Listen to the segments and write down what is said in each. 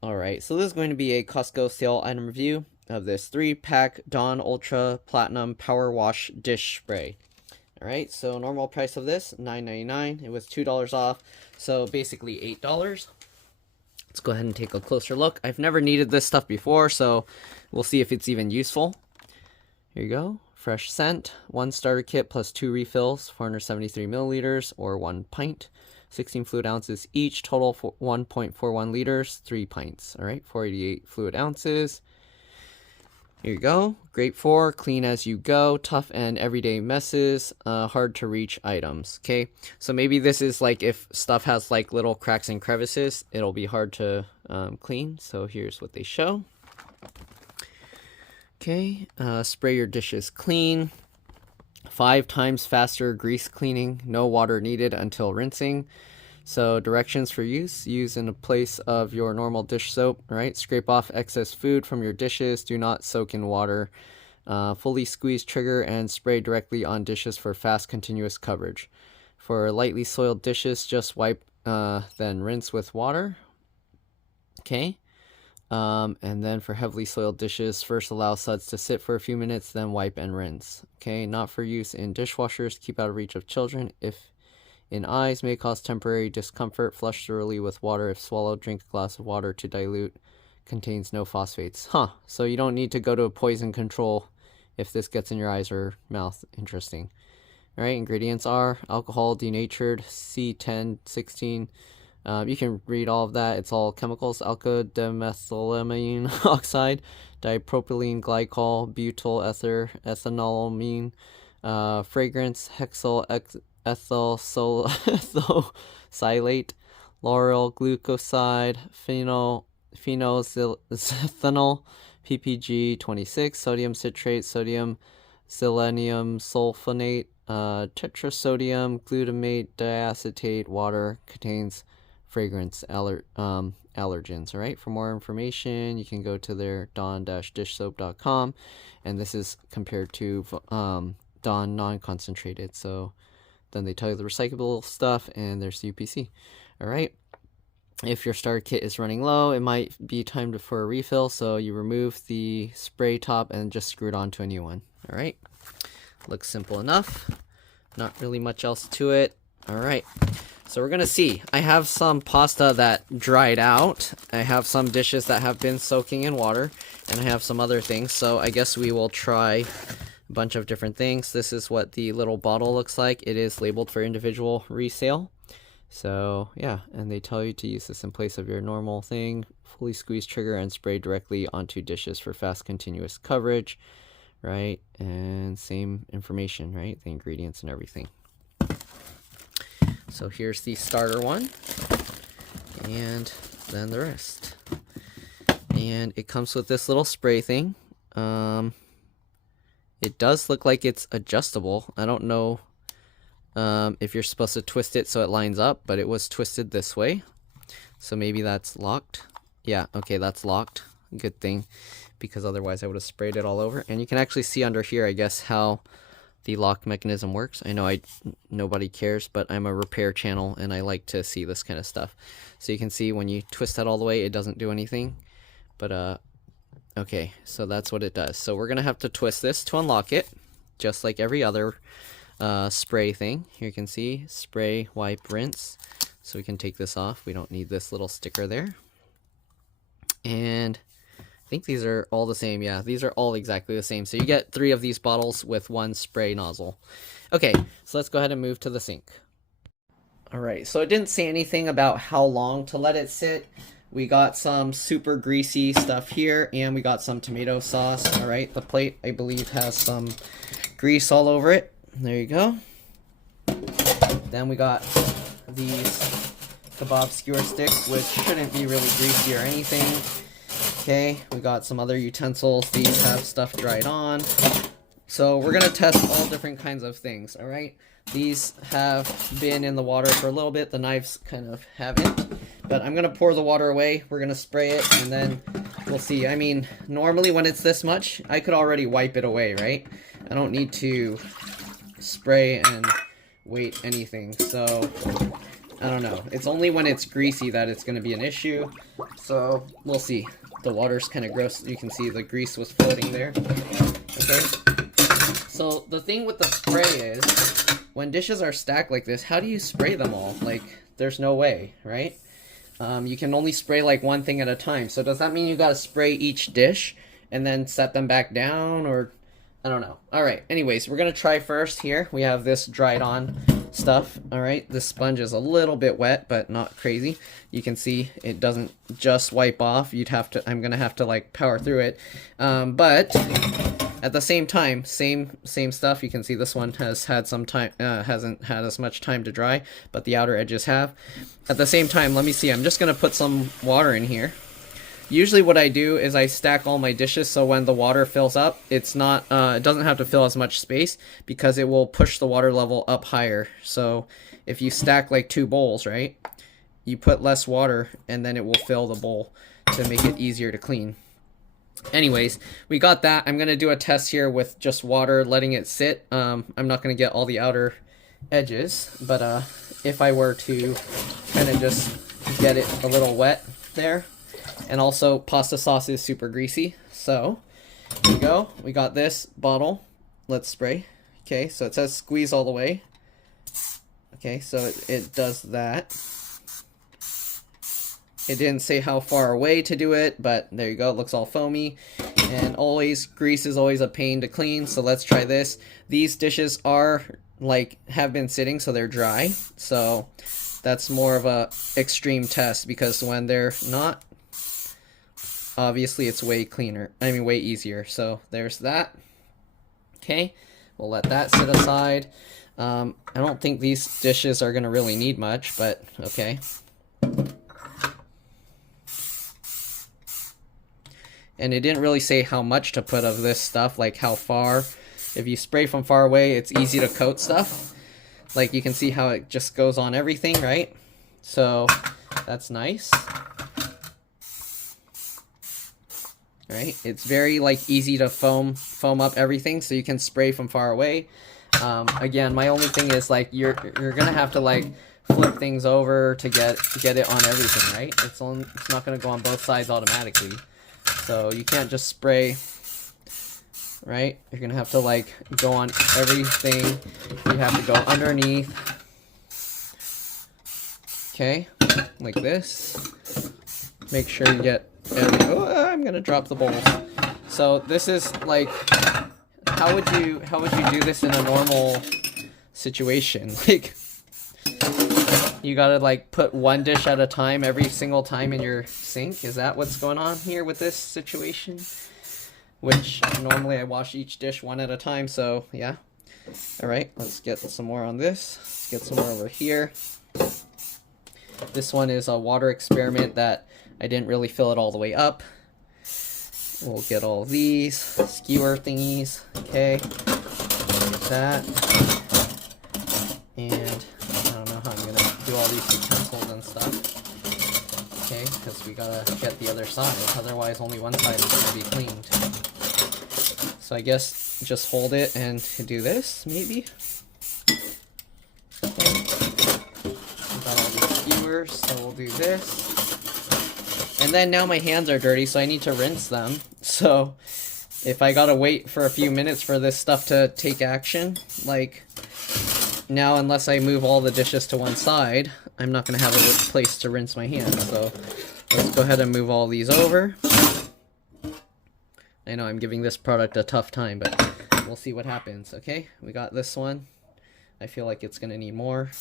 Alright, so this is going to be a Costco sale item review of this 3-pack Dawn Ultra Platinum Power Wash Dish Spray. Alright, so normal price of this, $9.99. It was $2 off, so basically $8. Let's go ahead and take a closer look. I've never needed this stuff before, so we'll see if it's even useful. Here you go. Fresh scent, 1 starter kit plus 2 refills, 473 milliliters or 1 pint. 16 fluid ounces each, total for 1.41 liters, 3 pints. All right, 488 fluid ounces. Here you go. Great for clean as you go, tough and everyday messes, hard to reach items. Okay, so maybe this is like if stuff has like little cracks and crevices, it'll be hard to clean. So here's what they show. Okay, spray your dishes clean. 5 times faster grease cleaning, no water needed until rinsing. So directions for use: use in place of your normal dish soap, right? Scrape off excess food from your dishes, do not soak in water. Fully squeeze trigger and spray directly on dishes for fast continuous coverage. For lightly soiled dishes, just wipe, then rinse with water. Okay. And then for heavily soiled dishes, first allow suds to sit for a few minutes, then wipe and rinse. Okay, not for use in dishwashers, keep out of reach of children. If in eyes, may cause temporary discomfort. Flush thoroughly with water if swallowed. Drink a glass of water to dilute. Contains no phosphates. Huh, so you don't need to go to a poison control if this gets in your eyes or mouth. Interesting. All right, ingredients are alcohol, denatured, C1016. You can read all of that. It's all chemicals: alkyl dimethylamine oxide, dipropylene glycol, butyl ether, ethanolamine, fragrance, hexyl ethyl silate, lauryl glucoside, phenolxethanol, ppg 26, sodium citrate, sodium selenium sulfonate, tetrasodium glutamate diacetate. Water contains fragrance allergens. All right, for more information you can go to their dawn-dishsoap.com, and this is compared to Dawn non-concentrated. So then they tell you the recyclable stuff, and there's UPC. All right, if your starter kit is running low, it might be time for a refill, so you remove the spray top and just screw it onto a new one. All right, looks simple enough, not really much else to it. All right, so we're gonna see. I have some pasta that dried out, I have some dishes that have been soaking in water, and I have some other things, so I guess we will try a bunch of different things. This is what the little bottle looks like. It is labeled for individual resale. So yeah, and they tell you to use this in place of your normal thing. Fully squeeze trigger and spray directly onto dishes for fast continuous coverage, right? And same information, right? The ingredients and everything. So here's the starter one, and then the rest. And it comes with this little spray thing. It does look like it's adjustable. I don't know if you're supposed to twist it so it lines up, but it was twisted this way. So maybe that's locked. Yeah, okay, that's locked. Good thing, because otherwise I would have sprayed it all over. And you can actually see under here, I guess, how the lock mechanism works. I know nobody cares, but I'm a repair channel and I like to see this kind of stuff. So you can see when you twist that all the way, it doesn't do anything. But okay, so that's what it does. So we're gonna have to twist this to unlock it, just like every other spray thing. Here you can see spray, wipe, rinse. So we can take this off. We don't need this little sticker there. And I think these are all the same. Yeah, these are all exactly the same. So you get 3 of these bottles with 1 spray nozzle. Okay, so let's go ahead and move to the sink. All right, so it didn't say anything about how long to let it sit. We got some super greasy stuff here, and we got some tomato sauce. All right, the plate, I believe, has some grease all over it. There you go. Then we got these kebab skewer sticks, which shouldn't be really greasy or anything. Okay, we got some other utensils. These have stuff dried on. So we're gonna test all different kinds of things. All right, these have been in the water for a little bit. The knives kind of haven't, but I'm gonna pour the water away. We're gonna spray it, and then we'll see. I mean, normally when it's this much, I could already wipe it away, right? I don't need to spray and wait anything. So I don't know. It's only when it's greasy that it's going to be an issue. So we'll see. The water's kind of gross. You can see the grease was floating there. Okay. So the thing with the spray is, when dishes are stacked like this, how do you spray them all? Like, there's no way, right? You can only spray like one thing at a time. So does that mean you got to spray each dish and then set them back down, or I don't know. All right. Anyways, we're going to try first here. We have this dried on stuff. All right. This sponge is a little bit wet, but not crazy. You can see it doesn't just wipe off. I'm going to have to like power through it. But at the same time, same stuff. You can see this one has had some time, hasn't had as much time to dry, but the outer edges have. At the same time, let me see. I'm just going to put some water in here. Usually what I do is I stack all my dishes so when the water fills up, it's not, it doesn't have to fill as much space because it will push the water level up higher. So if you stack like 2 bowls, right, you put less water and then it will fill the bowl to make it easier to clean. Anyways, we got that. I'm going to do a test here with just water, letting it sit. I'm not going to get all the outer edges, but if I were to kind of just get it a little wet there. And also, pasta sauce is super greasy. So, here we go. We got this bottle. Let's spray. Okay, so it says squeeze all the way. Okay, so it does that. It didn't say how far away to do it, but there you go. It looks all foamy. And always, grease is always a pain to clean, so let's try this. These dishes are, like, have been sitting, so they're dry. So, that's more of a extreme test, because when they're not, obviously it's way cleaner. I mean, way easier. So, there's that. Okay, we'll let that sit aside. I don't think these dishes are going to really need much, but okay. And it didn't really say how much to put of this stuff, like how far. If you spray from far away, it's easy to coat stuff. Like you can see how it just goes on everything, right? So that's nice. Right? It's very like easy to foam up everything, so you can spray from far away. Again, my only thing is like you're gonna have to like flip things over to get it on everything, right? It's not gonna go on both sides automatically. So you can't just spray, right? You're gonna have to like go on everything. You have to go underneath. Okay, like this. Make sure you get everything. Oh, I'm gonna drop the bowls. So this is like, how would you do this in a normal situation? Like, you gotta like put one dish at a time every single time in your sink? Is that what's going on here with this situation? Which normally I wash each dish one at a time, so yeah. Alright, let's get some more on this. Let's get some more over here. This one is a water experiment that I didn't really fill it all the way up. We'll get all these skewer thingies. Okay, get that. And I don't know how I'm gonna do all these utensils and stuff. Okay, because we gotta get the other side, otherwise only one side is gonna be cleaned. So I guess just hold it and do this, maybe? Okay. We got all these skewers, so we'll do this. And then now my hands are dirty, so I need to rinse them. So if I gotta wait for a few minutes for this stuff to take action, like now unless I move all the dishes to one side, I'm not gonna have a place to rinse my hands. So let's go ahead and move all these over. I know I'm giving this product a tough time, but we'll see what happens. Okay, we got this one. I feel like it's gonna need more.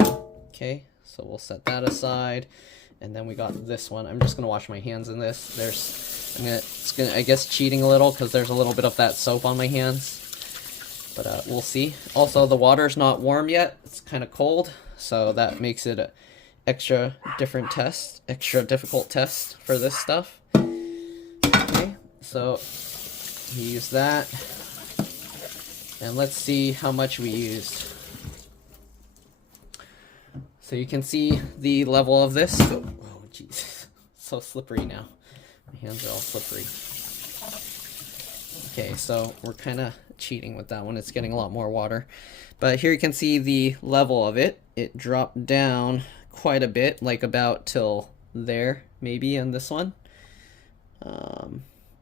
Okay, so we'll set that aside. And then we got this one. I'm just gonna wash my hands in this. It's gonna, I guess, cheating a little because there's a little bit of that soap on my hands. But we'll see. Also, the water's not warm yet. It's kind of cold, so that makes it an extra difficult test for this stuff. Okay, so we use that, and let's see how much we used. So you can see the level of this. Oh, jeez. So slippery now. My hands are all slippery. Okay, so we're kind of cheating with that one. It's getting a lot more water. But here you can see the level of it. it dropped down quite a bit, like about till there, maybe in this one.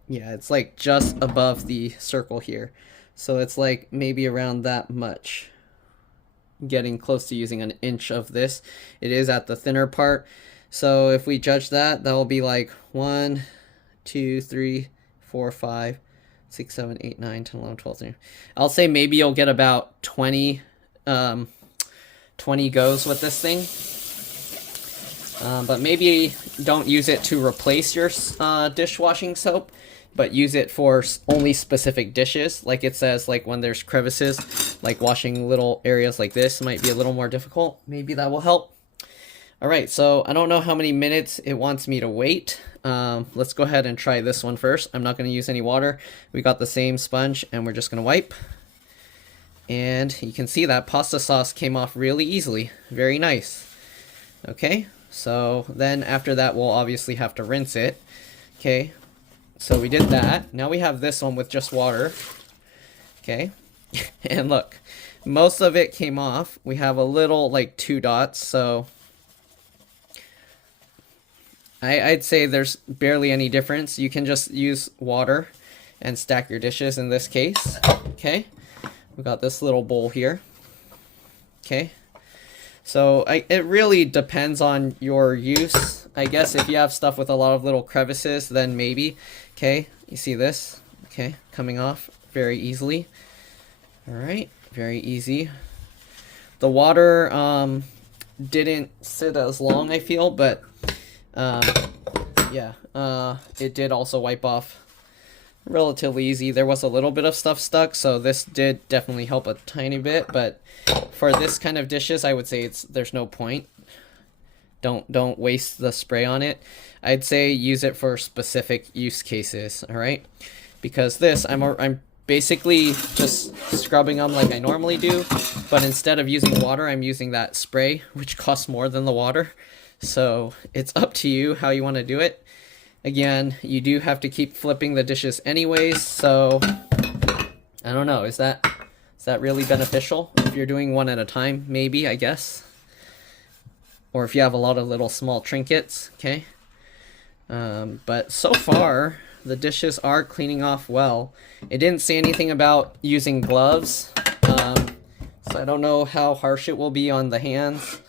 Yeah, it's like just above the circle here. So it's like maybe around that much. Getting close to using an inch of this. It is at the thinner part. So if we judge that, that will be like 1, 2, 3, 4, 5, 6, 7, 8, 9, 10, 11, 12, 13. I'll say maybe you'll get about 20 goes with this thing. But maybe don't use it to replace your dishwashing soap, but use it for only specific dishes. Like it says, like when there's crevices, like washing little areas like this might be a little more difficult. Maybe that will help. All right, so I don't know how many minutes it wants me to wait. Let's go ahead and try this one first. I'm not going to use any water. We got the same sponge, and we're just going to wipe. And you can see that pasta sauce came off really easily. Very nice. Okay, so then after that, we'll obviously have to rinse it. Okay, so we did that. Now we have this one with just water. Okay, and look, most of it came off. We have a little, like, 2 dots, so I'd say there's barely any difference. You can just use water and stack your dishes in this case. Okay, we got this little bowl here. Okay, so it really depends on your use. I guess if you have stuff with a lot of little crevices, then maybe. Okay, you see this? Okay, coming off very easily. All right, very easy. The water didn't sit as long, I feel, but yeah, it did also wipe off relatively easy. There was a little bit of stuff stuck, so this did definitely help a tiny bit, but for this kind of dishes, I would say there's no point. Don't waste the spray on it. I'd say use it for specific use cases, all right? Because this, I'm basically just scrubbing them like I normally do, but instead of using water, I'm using that spray, which costs more than the water. So it's up to you how you want to do it. Again, you do have to keep flipping the dishes anyways, so I don't know, is that really beneficial? If you're doing one at a time, maybe, I guess. Or if you have a lot of little small trinkets, okay? But so far, the dishes are cleaning off well. It didn't say anything about using gloves, so I don't know how harsh it will be on the hands.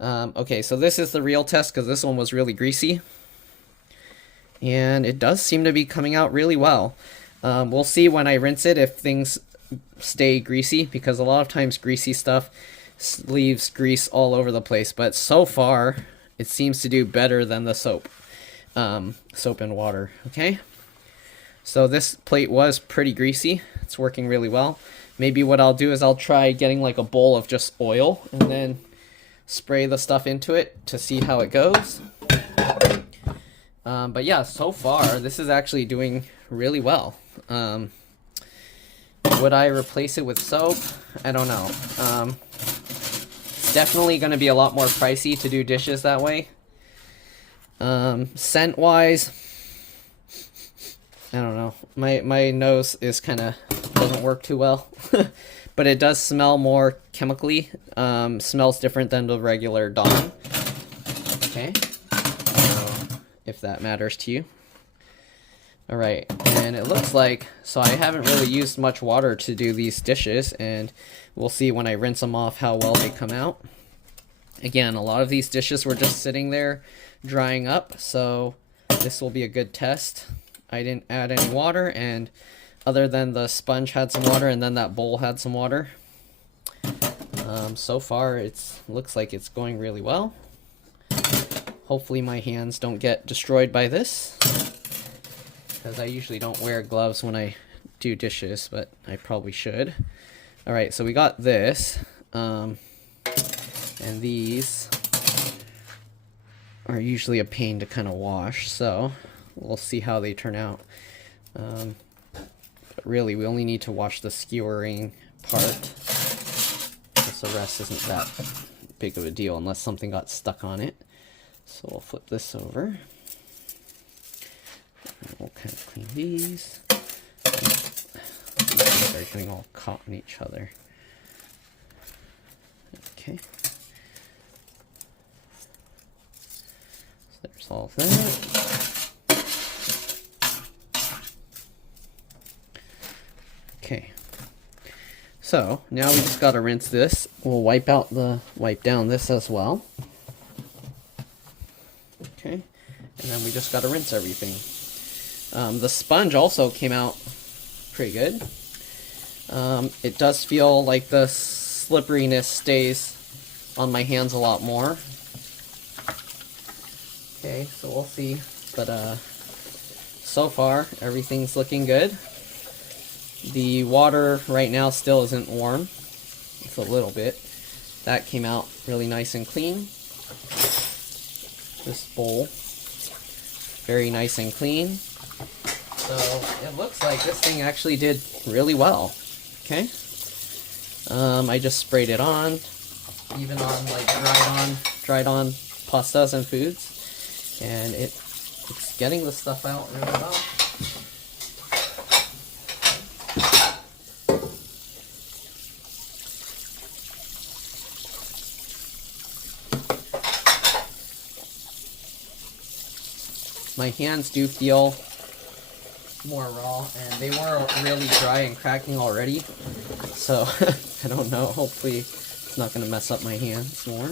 Okay, so this is the real test because this one was really greasy. And it does seem to be coming out really well. We'll see when I rinse it if things stay greasy, because a lot of times greasy stuff leaves grease all over the place. But so far, it seems to do better than the soap. Soap and water, okay? So this plate was pretty greasy. It's working really well. Maybe what I'll do is I'll try getting like a bowl of just oil and then spray the stuff into it to see how it goes. But yeah, so far, this is actually doing really well. Would I replace it with soap? I don't know. It's definitely going to be a lot more pricey to do dishes that way. Scent-wise, I don't know. My nose is doesn't work too well. But it does smell more chemically. Smells different than the regular Dawn. Okay. If that matters to you. Alright, and it looks like, so I haven't really used much water to do these dishes, and we'll see when I rinse them off how well they come out. Again, a lot of these dishes were just sitting there drying up, so this will be a good test. I didn't add any water, and other than the sponge had some water, and then that bowl had some water. So far, it looks like it's going really well. Hopefully my hands don't get destroyed by this, because I usually don't wear gloves when I do dishes, but I probably should. Alright, so we got this, and these are usually a pain to kind of wash, so we'll see how they turn out. But really, we only need to wash the skewering part, because the rest isn't that big of a deal unless something got stuck on it. So we'll flip this over. And we'll kind of clean these. These are getting all caught in each other. Okay. Resolve that. Okay. So now we just gotta rinse this. We'll wipe down this as well. Okay. And then we just gotta rinse everything. The sponge also came out pretty good. It does feel like the slipperiness stays on my hands a lot more. Okay, so we'll see. But so far, everything's looking good. The water right now still isn't warm. It's a little bit. That came out really nice and clean. This bowl, very nice and clean. So it looks like this thing actually did really well. Okay. I just sprayed it on, even on like dried on pastas and foods, and it's getting the stuff out really well. My hands do feel more raw, and they were really dry and cracking already, so I don't know, hopefully it's not going to mess up my hands more.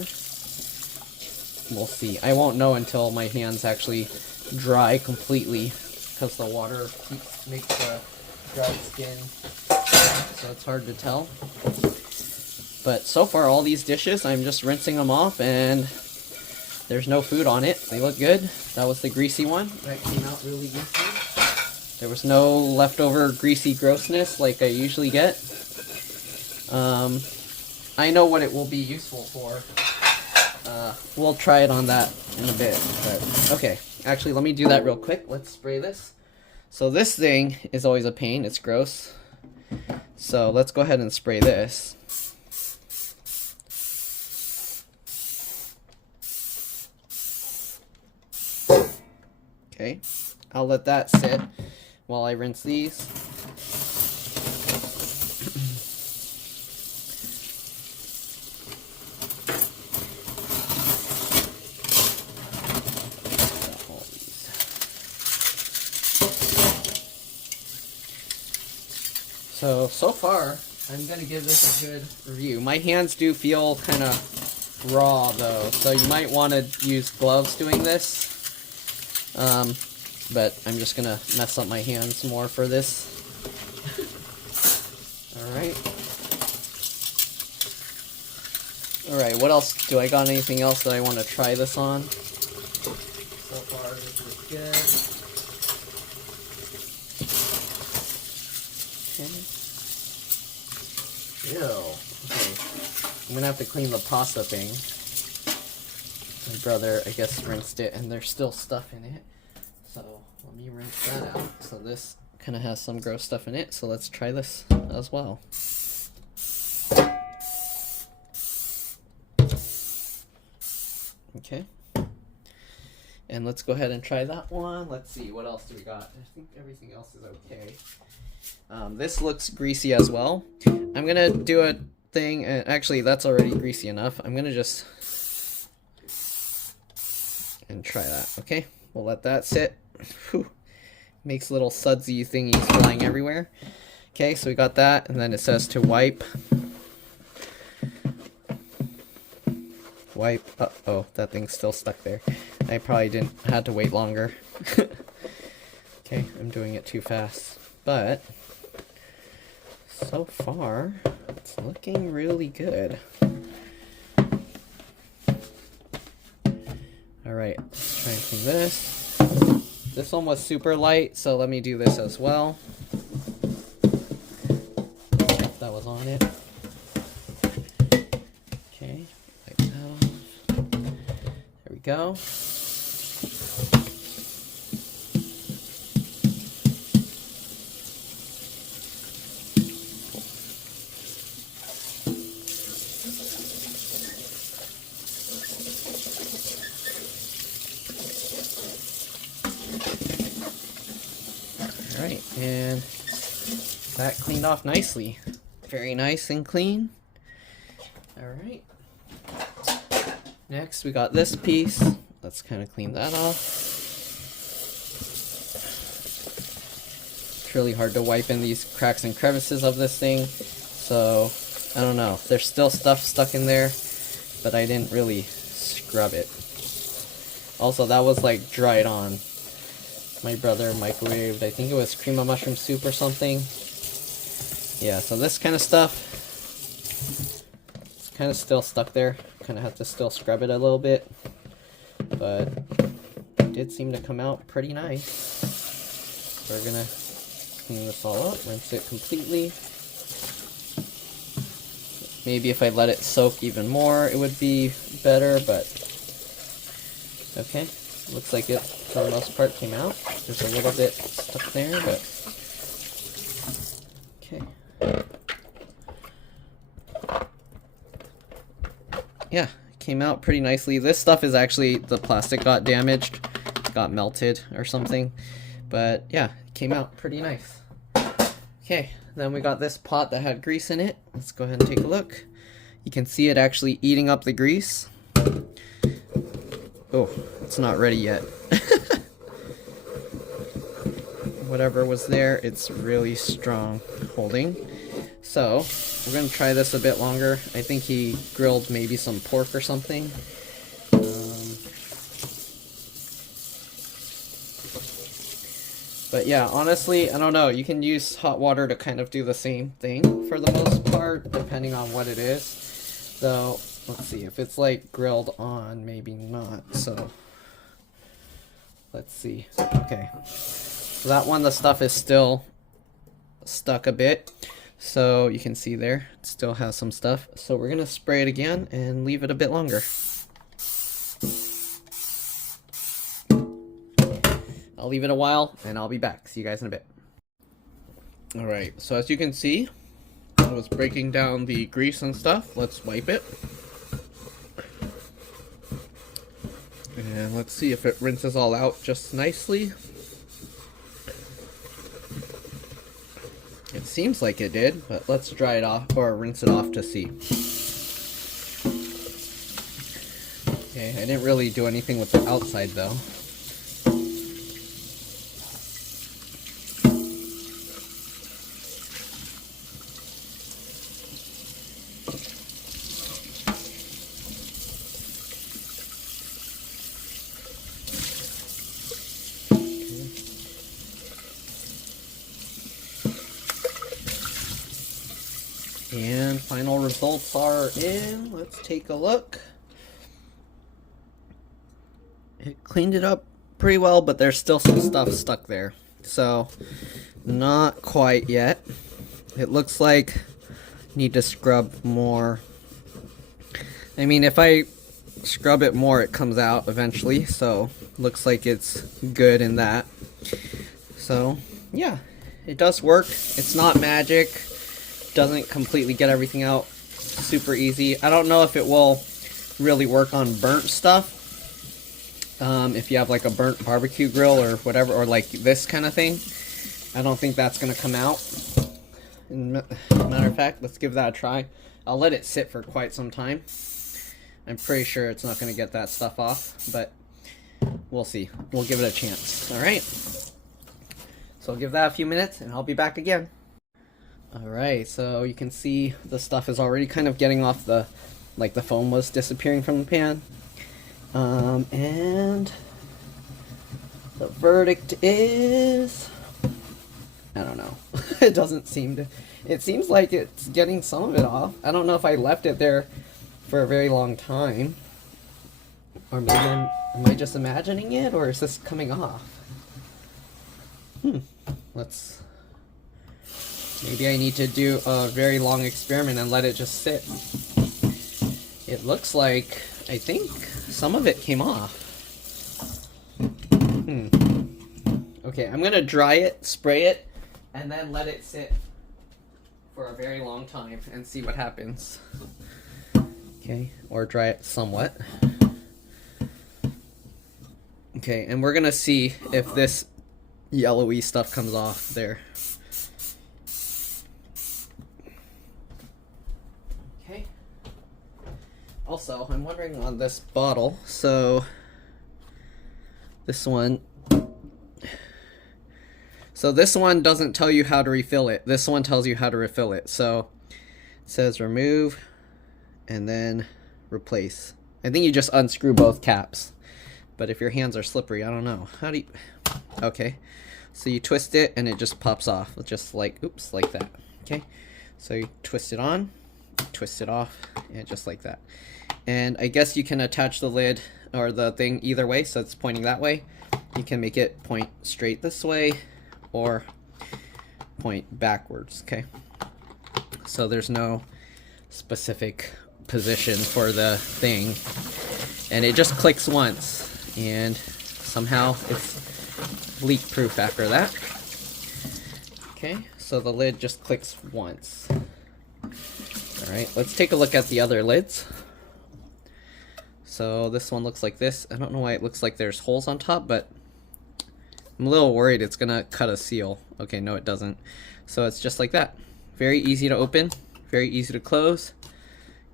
We'll see. I won't know until my hands actually dry completely, because the water makes the dried skin, so it's hard to tell. But so far, all these dishes, I'm just rinsing them off, and there's no food on it. They look good. That was the greasy one. That came out really greasy. There was no leftover greasy grossness like I usually get. I know what it will be useful for. We'll try it on that in a bit. But okay, actually, let me do that real quick. Let's spray this. So this thing is always a pain. It's gross. So let's go ahead and spray this. Okay, I'll let that sit while I rinse these. So far, I'm going to give this a good review. My hands do feel kind of raw though, so you might want to use gloves doing this. But I'm just gonna mess up my hands more for this. Alright, what else? Do I got anything else that I want to try this on? So far, this is good. Okay. Ew. Okay. I'm gonna have to clean the pasta thing. My brother, I guess, rinsed it, and there's still stuff in it. So let me rinse that out. So this kind of has some gross stuff in it. So let's try this as well. Okay. And let's go ahead and try that one. Let's see, what else do we got? I think everything else is okay. This looks greasy as well. I'm gonna do a thing, and actually that's already greasy enough. I'm gonna just and try that. Okay, we'll let that sit. Whew. Makes little sudsy thingies flying everywhere. Okay, so we got that, and then it says to wipe. Wipe. Uh-oh, that thing's still stuck there. I probably had to wait longer. Okay, I'm doing it too fast. But so far, it's looking really good. Alright, let's try and clean this. This one was super light, so let me do this as well. That was on it. Okay, wipe that off. There we go. Alright, and that cleaned off nicely. Very nice and clean. Alright. Next, we got this piece let's kind of clean that off. It's really hard to wipe in these cracks and crevices of this thing, so I don't know. There's still stuff stuck in there, but I didn't really scrub it. Also, that was like dried on. My brother microwaved, I think it was cream of mushroom soup or something. Yeah, so this kind of stuff, it's kind of still stuck there. Kind of have to still scrub it a little bit, but it did seem to come out pretty nice. We're gonna clean this all up, rinse it completely. Maybe if I let it soak even more, it would be better, but okay. Looks like it, for the most part, came out. There's a little bit stuck there, but okay. Yeah, it came out pretty nicely. This stuff is actually, the plastic got damaged, got melted or something, but yeah, it came out pretty nice. Okay, then we got this pot that had grease in it. Let's go ahead and take a look. You can see it actually eating up the grease. Oh, it's not ready yet. Whatever was there, it's really strong holding. So, we're going to try this a bit longer. I think he grilled maybe some pork or something. But yeah, honestly, I don't know. You can use hot water to kind of do the same thing for the most part, depending on what it is. So, let's see. If it's like grilled on, maybe not. So, let's see. Okay. So that one, the stuff is still stuck a bit. So you can see there, it still has some stuff. So we're going to spray it again and leave it a bit longer. I'll leave it a while and I'll be back. See you guys in a bit. Alright, so as you can see, I was breaking down the grease and stuff. Let's wipe it. And let's see if it rinses all out just nicely. It seems like it did, but let's dry it off or rinse it off to see. Okay, I didn't really do anything with the outside though. And final results are in. Let's take a look. It cleaned it up pretty well, but there's still some stuff stuck there. So, not quite yet. It looks like I need to scrub more. I mean, if I scrub it more, it comes out eventually. So, looks like it's good in that. So, yeah, it does work. It's not magic. Doesn't completely get everything out super easy. I don't know if it will really work on burnt stuff. If you have like a burnt barbecue grill or whatever, or like this kind of thing, I don't think that's going to come out. Matter of fact, let's give that a try. I'll let it sit for quite some time. I'm pretty sure it's not going to get that stuff off, but we'll see. We'll give it a chance. All right. So I'll give that a few minutes and I'll be back again. Alright, so you can see the stuff is already kind of getting off the, like the foam was disappearing from the pan. And the verdict is, I don't know. It doesn't seem to, it seems like it's getting some of it off. I don't know if I left it there for a very long time. Or maybe am I just imagining it, or is this coming off? Let's... Maybe I need to do a very long experiment and let it just sit. It looks like, I think, some of it came off. Okay, I'm gonna dry it, spray it, and then let it sit for a very long time and see what happens. Okay, or dry it somewhat. Okay, and we're gonna see if this yellowy stuff comes off there. Also, I'm wondering on this bottle, so This one. So this one doesn't tell you how to refill it. This one tells you how to refill it. So it says remove and then replace. I think you just unscrew both caps. But if your hands are slippery, I don't know. How do you... Okay. So you twist it and it just pops off. Just like, oops, like that. Okay. So you twist it on, twist it off, and just like that. And I guess you can attach the lid or the thing either way, so it's pointing that way. You can make it point straight this way or point backwards, okay? So there's no specific position for the thing. And it just clicks once. And somehow it's leak proof after that. Okay, so the lid just clicks once. Alright, let's take a look at the other lids. So this one looks like this. I don't know why it looks like there's holes on top, but I'm a little worried it's gonna cut a seal. Okay, no it doesn't. So it's just like that. Very easy to open, very easy to close.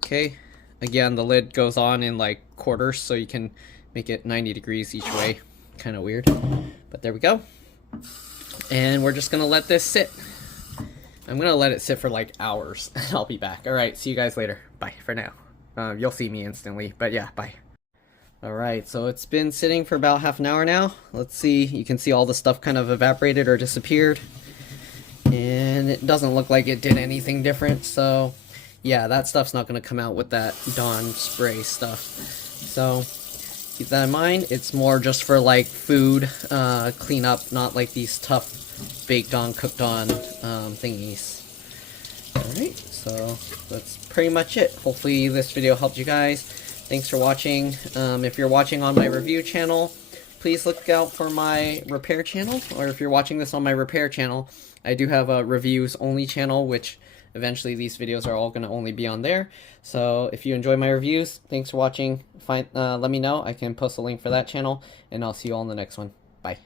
Okay, again the lid goes on in like quarters, so you can make it 90 degrees each way. Kind of weird, but there we go. And we're just gonna let this sit. I'm gonna let it sit for like hours and I'll be back. Alright, see you guys later. Bye for now. You'll see me instantly, but yeah, bye. Alright, so it's been sitting for about half an hour now. Let's see, you can see all the stuff kind of evaporated or disappeared. And it doesn't look like it did anything different, so yeah, that stuff's not gonna come out with that Dawn spray stuff. So keep that in mind. It's more just for like food cleanup, not like these tough baked on, cooked on thingies. Alright, so that's pretty much it. Hopefully this video helped you guys. Thanks for watching. If you're watching on my review channel, please look out for my repair channel. Or if you're watching this on my repair channel, I do have a reviews only channel, which eventually these videos are all going to only be on there. So if you enjoy my reviews, thanks for watching. Let me know. I can post a link for that channel, and I'll see you all in the next one. Bye.